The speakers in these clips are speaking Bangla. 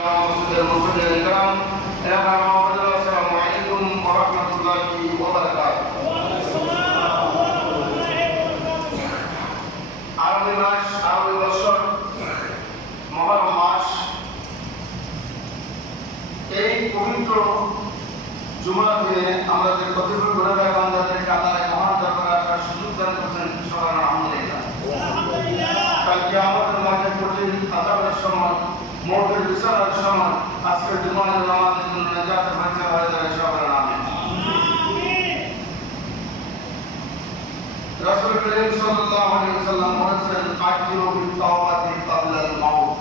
المسلمين الكرام السلام عليكم ورحمة الله وبركاته আরবি মাস আরবি বছর মহরম মাস এই পবিত্র জুমার দিনে আমাদের কতিপয় গুনাহগার বান্দাদেরকে আল্লাহ মহান দরবারে আসার সুযোগ দান করেছেন। সবার আলহামদুলিল্লাহ। কালকে আমাদের মাঝে কঠিন আযাবের সময় মৌতের বিচারের সময় আজকের জীবনের আমাদের জন্য নাজাতের ফায়সলা হয়ে যাবে। সবার আমিন। রাসূল করিম সাল্লাল্লাহু আলাইহি ওয়াসাল্লাম বলেছেন, আকিরু বিত-তাওবাতি ক্বাবলাল মাউত।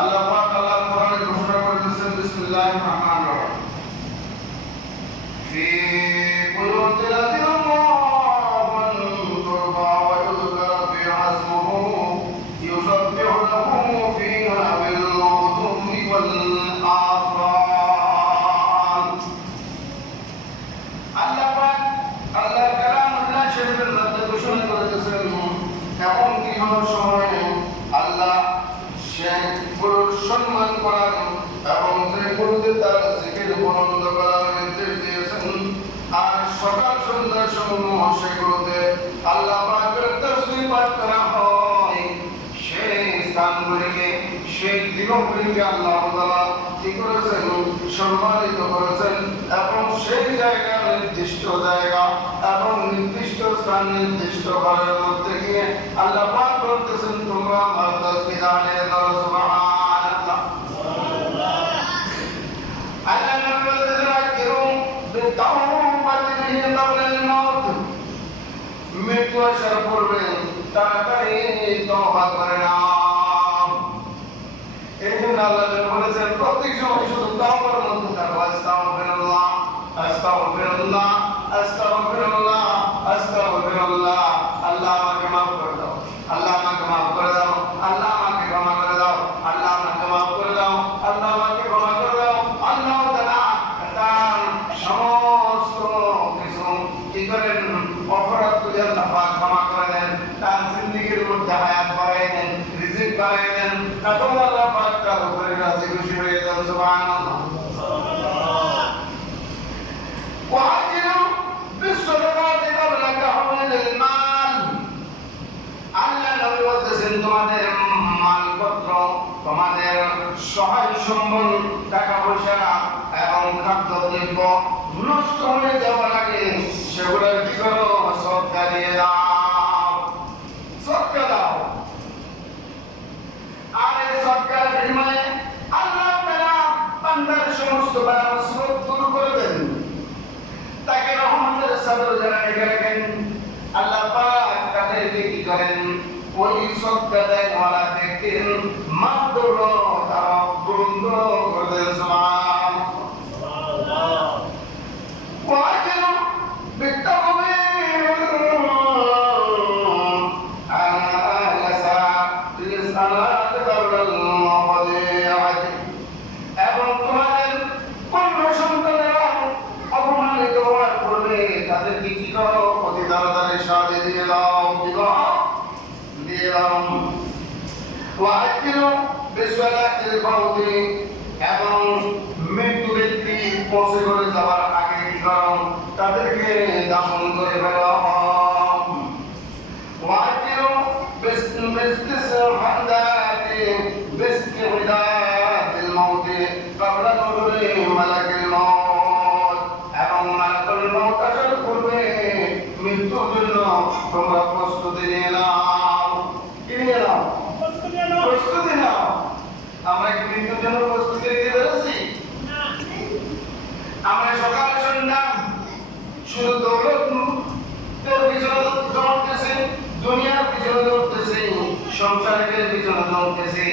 আল্লাহ পাক আল্লাহর কোরআনে ঘোষণা করেছেন, বিসমিল্লাহির রহমানির রহিম, ফি বুয়ুতিল সম্মান করার এবং যেগুলোতে তার জিকির বন্ধ করার নির্দেশ দিয়েছেন, আর সকাল সন্ধ্যা সমূহ সেগুলোতে আল্লাহ পাকের তাসবিহ পাঠ করা হয়। সেই স্থানগুলিকে সেই দিনগুলিকে আল্লাহ তাআলা কি করেছেন? সম্মানিত করেছেন এবং সেই জায়গা নির্দিষ্ট জায়গা এবং নির্দিষ্ট স্থান নির্দিষ্ট ঘরের মধ্যে গিয়ে আল্লাহ পাক বলতেছেন, তোমরা আমার তাসবিহ আদায় করো। সুবহানাল্লাহ। মৃত্যু আসার পূর্বে তাড়াতাড়ি তওবা করে নাও। এই জন্য আল্লাহ বলেছেন, প্রত্যেক সময় শুধু তওবার মধ্যে থাকো। আস্তাগফিরুল্লাহ, আস্তাগফিরুল্লাহ, আস্তাগফিরুল্লাহ, আস্তাগফিরুল্লাহ। আল্লাহ আমাকে মাফ করে দাও, আল্লাহ আমাকে মাফ করে দাও, আল্লাহ আমাকে ক্ষমা করে দাও, আল্লাহ আমাকে মাফ করে দাও, আল্লাহ আমাকে ক্ষমা করে দাও। আল্লাহ তাআলা তার সমস্ত কিছু কি করেন? অপরাধ করে আল্লাহ পাক ক্ষমা করে দেন, তার জিন্দেগীর মধ্যে হায়াত বাড়ায় দেন, রিজিক বাড়ায় দেন, এবং আল্লাহ পাক তার উপরে রাজি খুশি হয়ে যান। সুবহানাল্লাহ। ওয়াজিলু বিসসালাতি ক্বাবলা তাহওয়ালিল মাল। আল্লাহ নবী বলতেছেন, তোমাদের মালপত্র, তোমাদের সহায় সম্বল, টাকা পয়সা এবং খাদ্যদ্রব্য নষ্ট হয়ে যাওয়ার আগে সেগুলো কি করো? সদকা দিয়ে দাও, সদকা দাও। আর এই সদকার বিনিময়ে আল্লাহ তাআলা বান্দার সমস্ত মুসিবত দূর করে দেন, তাকে রহমতের চাদর জানা ঢেকে রাখেন। আল্লাহ পাক তাদেরকে কি করেন? ওই সদকা দেওয়ালা ব্যক্তির মাদুর তারা বুলন্দ করে দেন। সুবহানাল্লাহ। ওয়াজিলু বিত-তাওবীর আলাসা লিসালাত ক্বাবলাল ওয়াদিআতি। এবং তোমাদের কন্যা সন্তানেরা অপমানিত হওয়ার পূর্বে তাদেরকে কি করো? অতি তাড়াতাড়ি শাদী দিয়ে দাও, বিবাহ দিয়ে দাও। ওয়াজিলু বিসসালাতিল ফাওতি। এবং মৃত্যু ব্যক্তি পৌঁছে করে যাওয়ার আগে কি করো? তাদেরকে দাফন করে ফেলো। ওয়াজিলু বিসতিসহাদাতি বিসতিহদাতিল মাউতি ক্বাবলা নুজুলি মালাকিল মাউত। এবং মালাকুল মাউত আসার পূর্বে মৃত্যুর জন্য তোমরা প্রস্তুতি নিয়ে নাও। কি নিয়ে নাও? প্রস্তুতি নাও। আমরা কি মৃত্যুর জন্য প্রস্তুতি নিতে পেরেছি? আমরা সকালে সন্ধ্যা শুধু দৌলতের পিছনে দৌড়তেছি, দুনিয়ার পিছনে দৌড়তেছি, সংসারের পিছনে দৌড়তেছি।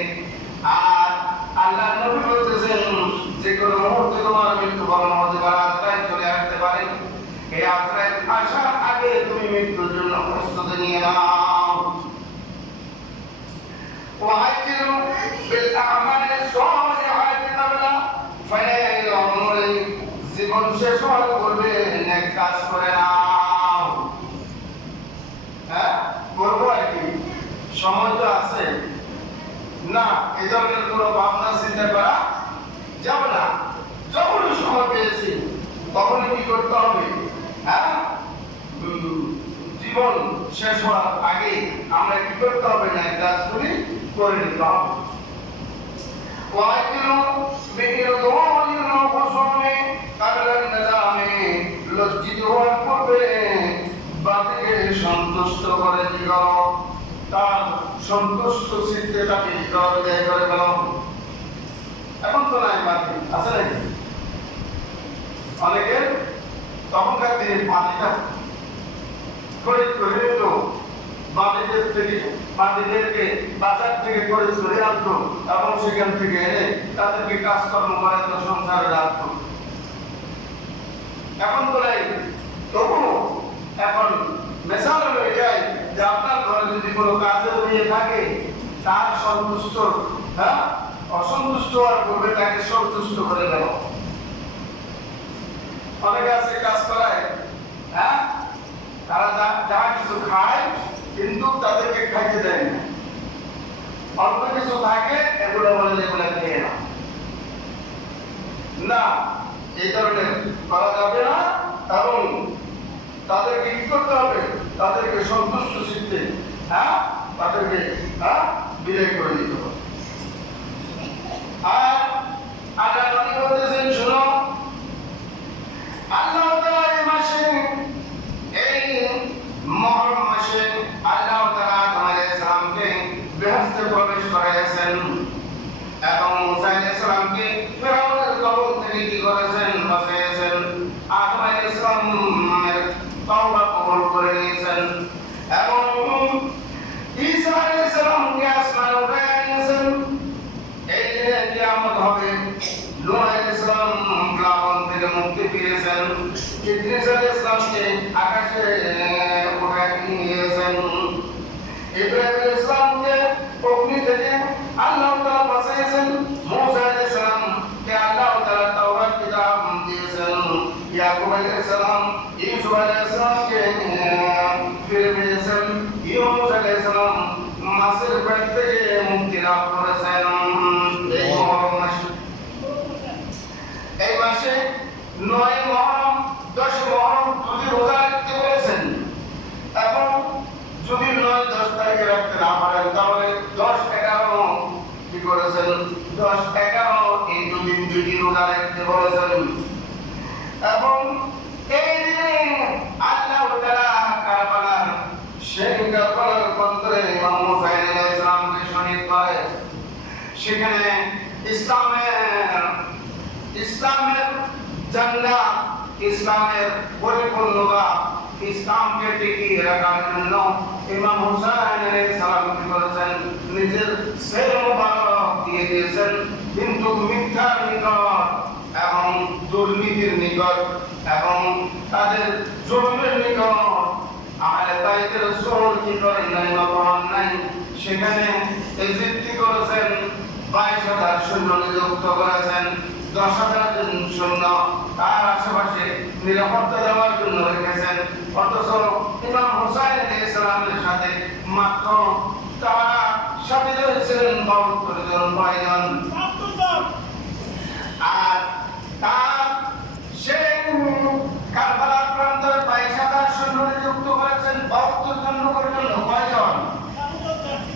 আর আল্লাহ নবী বলতেছেন, যে কোনো মুহূর্তে তোমার মৃত্যুবরণ হতে পারে, আজরাইল চলে আসতে পারে। এই আজরাইল আসার আগে তুমি মৃত্যুর জন্য প্রস্তুতি নিয়ে নাও। وعجلوا بالأعمال الصالحات قبل فناء العمر। জীবন শেষ হওয়ার পূর্বে নেক কাজ করে নাও। হ্যাঁ, করবো আর কি, সময় তো আছে। না, এই ধরনের কোনো ভাবনা চিন্তা করা যাবে না। যখনই সময় পেয়েছি তখনই কি করতে হবে? হ্যাঁ, জীবন শেষ হওয়ার আগে আমরা কি করতে হবে? না, কাজগুলি করে নিতে হবে। লজ্জিত হওয়ার পূর্বে বাতিকে সন্তুষ্ট করে দিল, তার সন্তুষ্ট চিত্তে তাকে বিদায় করে গেল। এখন তো নাই বাতি, আছে নাকি? অনেকের তখনকার দিনে বাতিটা খরিদ করে নিত, বাতিদেরকে বাজার থেকে খরিদ করে আনতো এবং সেখান থেকে এনে তাদেরকে কাজকর্ম করাতো, সংসারে রাখতো। এখন তো নাই। তবুও এখন মেসাল হয়ে যায় যে আপনার ঘরে যদি কোনো কাজে রয়ে থাকে, তার সন্তুষ্ট, হ্যাঁ, অসন্তুষ্ট হওয়ার পূর্বে তাকে সন্তুষ্ট করে দেব। অনেকে আছে কাজ করায়, হ্যাঁ, তারা যা কিছু খায় কিন্তু তাদেরকে খাইতে দেয় না। অল্প কিছু থাকে, এগুলো বলে এগুলো খেয়ে না। না, এই ধরনের করা যাবে না এবং তাদেরকে কি করতে হবে? তাদেরকে সন্তুষ্ট চিত্তে, হ্যাঁ, তাদেরকে বিদায় করে দিতে হবে। আর আল্লাহ নবী বলতেছেন, শুনো, আল্লাহ তাআলা এই মাসে, এই মুহররম মাসে আল্লাহ তাআলা আদম আলাইহিস সালামকে বেহেশতে প্রবেশ করাইছেন এবং মুসা আলাইহিস সালামকে ফিরআউনের কবল থেকে কি করেছেন? বাঁচিয়েছেন। আদম আলাইহিস সালামের তওবা কবুল করে নিয়েছেন এবং ঈসা আলাইহিস সালামকে আসমানে উঠায় নিয়েছেন। এই দিনে কিয়ামত হবে। নূহ আলাইহিস সালাম প্লাবন থেকে মুক্তি পেয়েছেন। ইদ্রিস আলাইহিস সালামকে আকাশে উঠায় নিয়েছেন। ইব্রাহিম আলাইহিস সালামকে অগ্নি থেকে আল্লাহ তাআলা বাঁচিয়েছেন। মুসা আলাইহিস সালামকে আল্লাহ তাআলা তাওরাত কিতাব দিয়েছেন। ইয়াকুব আলাইহিস সালাম ইউসুফ আলাইহিস সালামকে ফিরে পেয়েছেন। ইউনূস আলাইহিস সালাম মাছের পেট থেকে মুক্তি লাভ করেছেন। এই মাসে 9 মুহররম, 10 মুহররম যদি রোজা রাখতে বলেছেন এবং যদি 9, 10 তারিখে রাখতে না পারেন তাহলে 10, 11 কি করেছেন? 10, 11 এই দুদিন দুটি রোজা রাখতে বলেছেন। এবং এই দিনে আল্লাহ তাআলা কারবালার, সেই কারবালার প্রান্তরে ইমাম হুসাইন আলাইহিস সালামকে শহীদ করে। সেখানে ইসলামের ঝান্ডা, ইসলামের পরিপূর্ণতা, ইসলামকে টিকিয়ে রাখার জন্য ইমাম হুসাইন আলাইহিস সালাম কি করেছেন? নিজের সের মুবারক দিয়ে দিয়েছেন। কিন্তু মিথ্যার নিকট এবং দুর্নীতির নিকট এবং তাদের জুলুমের নিকট আহলে বাইতের রাসূল কি করেন নাই? নবহান নাই। সেখানে এজিপ্তি করেছেন, 22,000 সৈন্য নিযুক্ত করেছেন, 10,000 সৈন্য তার আশেপাশে নিরাপত্তা দেওয়ার জন্য রেখেছেন। অথচ ইমাম হুসাইন আলাইহিস সালামের সাথে মাত্র তারা সাথে রয়েছিলেন 72 জন ভাইজান। আর তার সেই কারবালার প্রান্তরে 22,000 সৈন্য নিযুক্ত করেছেন 72 জন লোকের জন্য। কয়জন?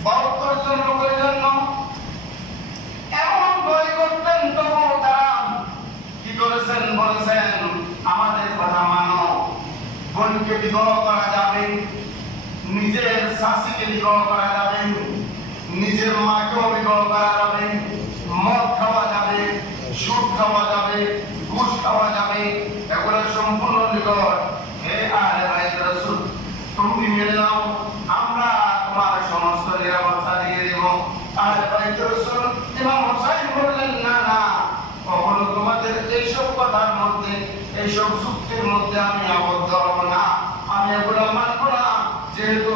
72 জন লোকের জন্য। এমন ভয় করতেন, তবু তারা কি করেছেন? বলেছেন, আমাদের কথা মানো। বোনকে বিবাহ করা যাবে, নিজের শাশুকে বিবাহ করা যাবে, নিজের মাকেও বিবাহ করা যাবে, মদ খাওয়া যাবে, সুদ খাওয়া যাবে, ঘুষ খাওয়া যাবে, এগুলো সম্পূর্ণ নিকট। হে আহলে বাইত রাসূল, তুমি মেনে নাও, আমরা তোমার সমস্ত নিরাপত্তা দিয়ে দেব। আহলে বাইত রাসূল ইমাম হুসাইন বললেন, না না, কখনো তোমাদের এইসব কথার মধ্যে, এইসব চুক্তির মধ্যে আমি আবদ্ধ হব না, আমি এগুলো মানব না। যেহেতু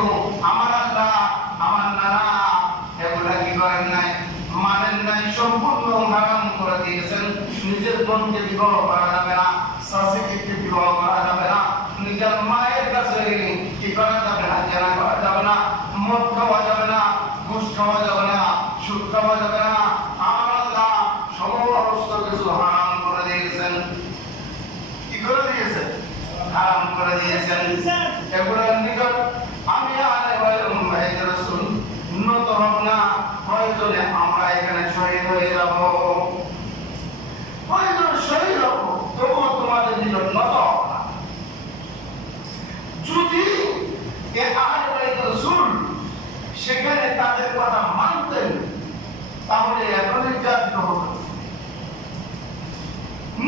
আমার আল্লাহ, আমার নানা এগুলা কি করেন নাই? মানেন নাই, সম্পূর্ণ হারাম করে দিয়েছেন। নিজের বোনকে বিবাহ করা যাবে না, শাশুড়িকে বিবাহ করা যাবে না, নিজের মায়ের কাছে কি করা যাবে না? জেনা করা যাবে না, মদ খাওয়া যাবে না, ঘুষ খাওয়া যাবে না, সুদ খাওয়া যাবে না। আমার আল্লাহ সমস্ত কিছু হারাম করে দিয়েছেন। কি করে দিয়েছেন? হারাম করে দিয়েছেন। এগুলোর নিকট আমি আলে ভাই রাসূল নত হব না। প্রয়োজনে আমরা এখানে শহীদ হয়ে যাব, প্রয়োজন শহীদ হব, তবুও তোমাদের নিকট নত হব না। যদি এ আলে ভাই রাসূল সেখানে তাদের কথা মানতেন তাহলে এত নির্যাতিত হতো।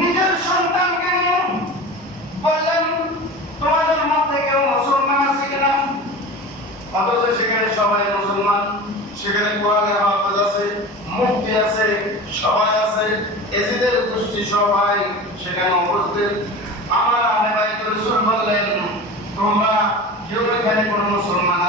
নিজের সন্তানকে নিয়ে বললেন তোমাদের মধ্যে কেউ মুসলমান আছে কিনা? অথচ সেখানে সবাই মুসলমান, সেখানে কোরআনের হাফেজ আছে, মুফতি আছে, সবাই আছে, এজিদের গোষ্ঠী সবাই সেখানে উপস্থিত। আমার আহলে বাইত রাসূল বললেন তোমরা কেউ এখানে কোনো মুসলমান